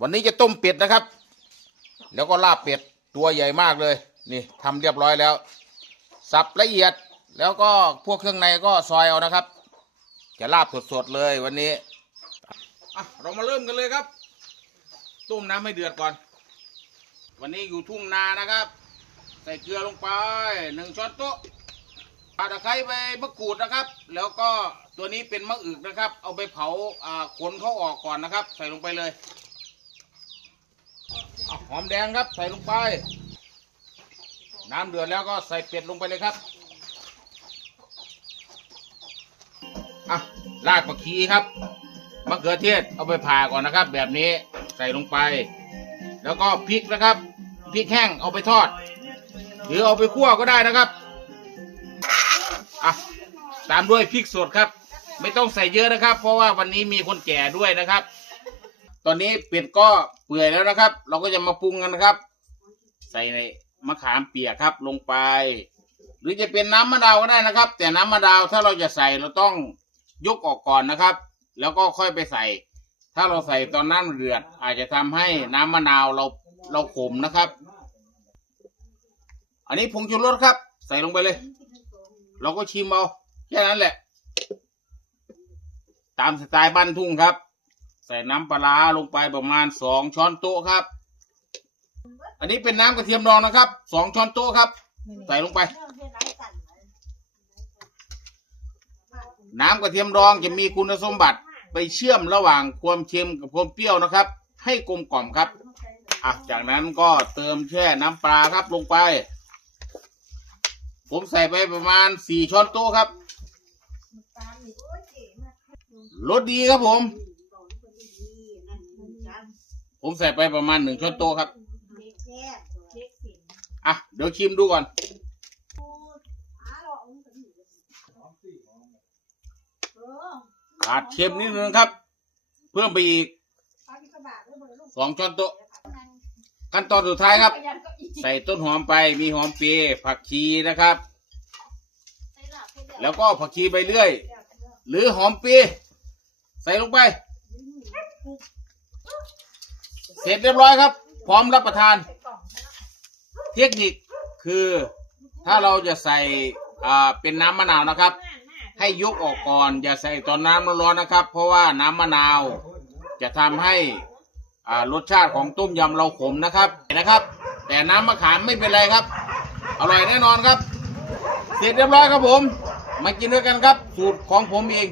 วันนี้จะต้มเป็ดนะครับ แล้วก็ลาบเป็ดตัวใหญ่มากเลย นี่ทำเรียบร้อยแล้ว สับละเอียดแล้วก็พวกเครื่องในก็ซอยเอานะครับ จะลาบสดๆเลยวันนี้เรามาเริ่มกันเลยครับ ต้มน้ำให้เดือดก่อน วันนี้อยู่ทุ่งนานะครับ ใส่เกลือลงไปหนึ่งช้อนโต๊ะปาตะไคร้ใบมะกรูดนะครับ แล้วก็ตัวนี้เป็นมะอึกนะครับ เอาไปเผาขนเขาออกก่อนนะครับ ใส่ลงไปเลย หอมแดงครับใส่ลงไป น้ำเดือดแล้วก็ใส่เป็ดลงไปเลยครับอะรากผักชีครับมะเขือเทศเอาไปผ่าก่อนนะครับ แบบนี้ใส่ลงไป แล้วก็พริกนะครับพริกแห้งเอาไปทอด หรือเอาไปคั่วก็ได้นะครับอะตามด้วยพริกสดครับ ไม่ต้องใส่เยอะนะครับ เพราะว่าวันนี้มีคนแก่ด้วยนะครับ ตอนนี้เป็ดก็เปื่อยแล้วนะครับ เราก็จะมาปรุงกันนะครับ ใส่ในมะขามเปียกครับลงไป หรือจะเป็นน้ำมะนาวก็ได้นะครับ แต่น้ำมะนาวถ้าเราจะใส่เราต้องยกออกก่อนนะครับ แล้วก็ค่อยไปใส่ ถ้าเราใส่ตอนน้ำเดือด อาจจะทำให้น้ำมะนาวเราเราขมนะครับ อันนี้ผงชูรสครับ ใส่ลงไปเลย เราก็ชิมเอาแค่นั้นแหละ ตามสไตล์บ้านทุ่งครับ ใส่น้ำปลาร้าลงไปประมาณสองช้อนโต๊ะครับ อันนี้เป็นน้ำกระเทียมดองนะครับสองช้อนโต๊ะครับ ใส่ลงไป น้ำกระเทียมดองจะมีคุณสมบัติไปเชื่อมระหว่างความเค็มกับความเปรี้ยวนะครับ ให้กลมกล่อมครับอะจากนั้นก็เติมแช่น้ำปลาครับลงไป ผมใส่ไปประมาณสี่ช้อนโต๊ะครับรสดีครับผม ผมใส่ไปประมาณหนึ่งช้อนโต๊ะครับ อะ เดี๋ยวชิมดูก่อน ขาดเค็มนิดนึงครับ เพิ่มไปอีกสองช้อนโต๊ะ ขั้นตอนสุดท้ายครับ ใส่ต้นหอมไป มีหอมเปรย์ผักชีนะครับ แล้วก็ผักชีใบเลื่อย หรือหอมเปรย์ใส่ลงไป เสร็จเรียบร้อยครับ พร้อมรับประทาน เทคนิคคือถ้าเราจะใส่อ่าเป็นน้ำมะนาวนะครับ ให้ยกออกก่อน อย่าใส่ตอนน้ำร้อนๆนะครับ เพราะว่าน้ำมะนาวจะทำให้อ่ารสชาติของต้มยำเราขมนะครับนะครับ แต่น้ำมะขามไม่เป็นไรครับ อร่อยแน่นอนครับ เสร็จเรียบร้อยครับผม มากินด้วยกันครับ สูตรของผมเอง